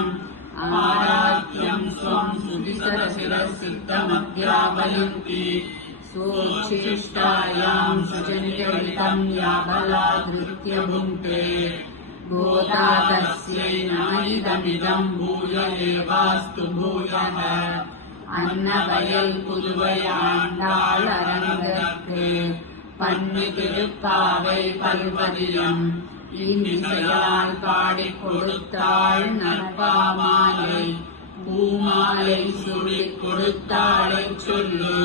नित्यम् आराध्यम् स्वम् सुविसरशिरसिद्धमध्यापयन्ति सोच्छिष्टायाम् सुजनितम् या बलाधृत्य भुङ्क्ते गोदा तस्यै नमैदमिदम् भूय एवास्तु भूयः अन्नवयல் புதுவை ஆண்டாள் அரங்கற்கு பன்னு திருப்பாவை பல்பதியம் இன்னிசையால் பாடிக் கொடுத்தாள் நற்பாமாலை பூமாலை சூடிக் கொடுத்தாளை சொல்லு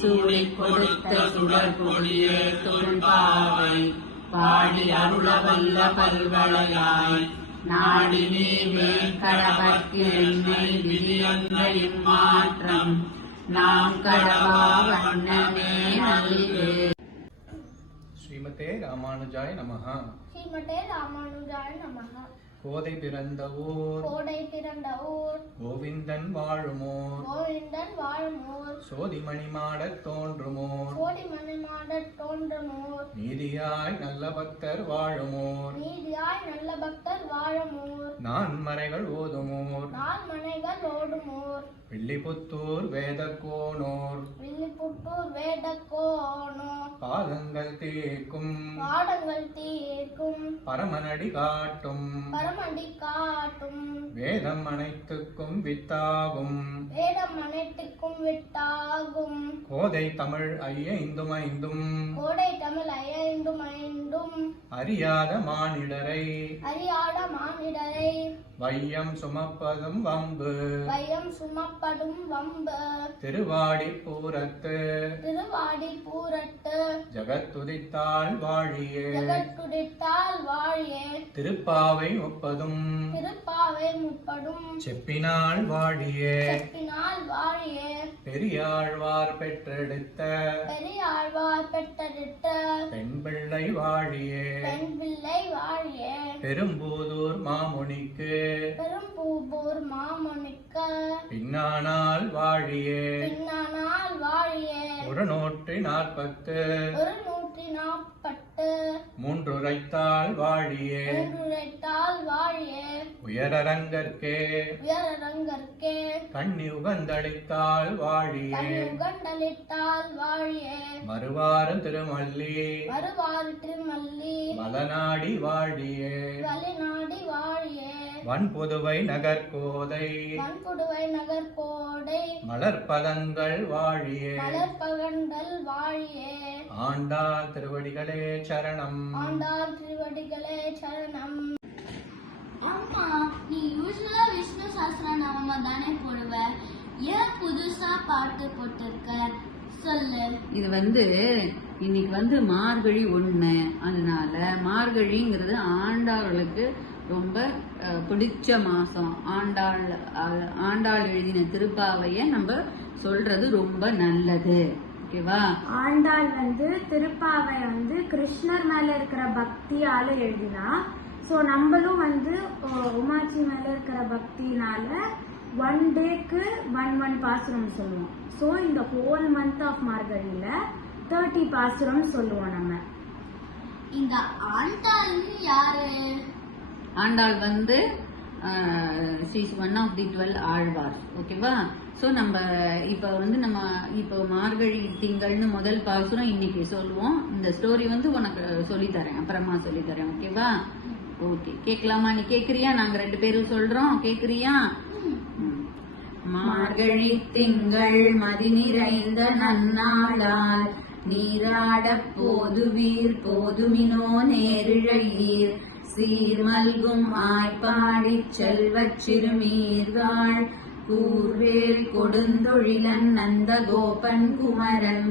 சூடிக் கொடுத்த சுடர் பொழியே தொல்பாவை பாடி அருளவல்ல பல்வளையாய் நாடி நீ வேங்கடவர்க்கு என்னை விதியந்த இம்மாற்றம் நாம் கடவா வண்ணமே நல்கு. ஸ்ரீமதே ராமானுஜாய நமஹ. ஸ்ரீமதே ராமானுஜாய நமஹ. கோதை பிறந்த ஊர் கோவிந்தன் வாழுமோர் சோதிமணி மாடத் தோன்றுமோர் நீதியாய் நல்ல பக்தர் வாழுமோர் நான்மறைகள் ஓதுமோர் வில்லிபுத்தூர் வேதக்கோனோர் பாதங்கள் தீர்க்கும் பரமனடி காட்டும் வேதம் அனைத்துக்கும் வித்தாகும் கோதை தமிழ் ஐந்தும் அறியாத மானிடரை வையம் சுமப்பதும் வம்பு திருவாடி பூரத்து ஜகத்துதித்தாள் வாழியே திருப்பாவை முப்பதும் செப்பினாள் வாழியே பெரியாழ்வார் பெற்றெடுத்த பெண் பிள்ளை வாழியே பெரும்பூதூர் மாமுனிக்கு பின்னானால் வாழியே 140 மூன்றுரைத்தாள் வாழியே உயரரங்கற்கே கண்ணி உகந்தளித்தாள் வாழியே மறுவாறு திருமல்லி மலநாடி வாழியே வன்புதுவை நகர்கோதை மலர்பதங்கள் வாழியே ஆண்டாள் திருவடிகளே சரணம். அம்மா, நீ யூசுவலா விஷ்ணு சஹஸ்ரநாமம் தானே போடுவ, ஏன் புதுசா பாட்டு போட்டிருக்க சொல்லு. இது இன்னைக்கு மார்கழி 1, அதனால மார்கழிங்கிறது ஆண்டாளுக்கு ரொம்ப பிடிச்ச மாசம். ஆண்டாள் எழுதின திருப்பாவைய நம்ம சொல்றது ரொம்ப நல்லது. ஓகேவா? ஆண்டாள் திருப்பாவை கிருஷ்ணர் மேல இருக்கிற பக்தியால எழுதினா. ஸோ நம்மளும் உமாச்சி மேல இருக்கிற பக்தினால 1 டேக்கு 1 பாசுரம் சொல்லுவோம். ஸோ இந்த ஹோல் மந்த் ஆஃப் மார்கழியில 30 பாசுரம் சொல்லுவோம் நம்ம. இந்த ஆண்டாள் யாரு? Andal she is one of the 12 Alvar. ஓகேவா? ஸோ நம்ம இப்போ மார்கழி திங்கள்னு முதல் பாசுரம் இன்னைக்கு சொல்லுவோம். இந்த ஸ்டோரி உனக்கு சொல்லித்தரேன், அப்புறமா சொல்லித்தரேன். ஓகேவா? ஓகே, கேட்கலாமா? நீ கேக்குறியா? நாங்க 2 பேரும் சொல்றோம், கேக்குறியா? மார்கழி திங்கள் மதி நிறைந்த நன்னாளால் நீராட போதுமினோ நேரிழையீர் சீர்மல்கும் ஆய்ப்பாடி செல்வச் சிறுமீர்கள் கூர்வேல் கொடுந்தொழிலன் நந்த கோபன் குமரன்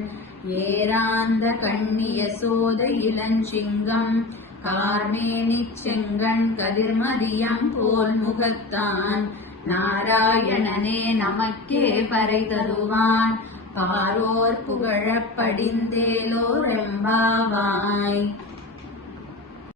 ஏராந்த கண்ணிய சோத இளஞ்சிங்கம் கார்மேனி செங்கண் கதிர்மதியம் போல் முகத்தான் நாராயணனே நமக்கே பறை தருவான் பாரோர் புகழப் படிந்தேலோரெம்பாவாய்.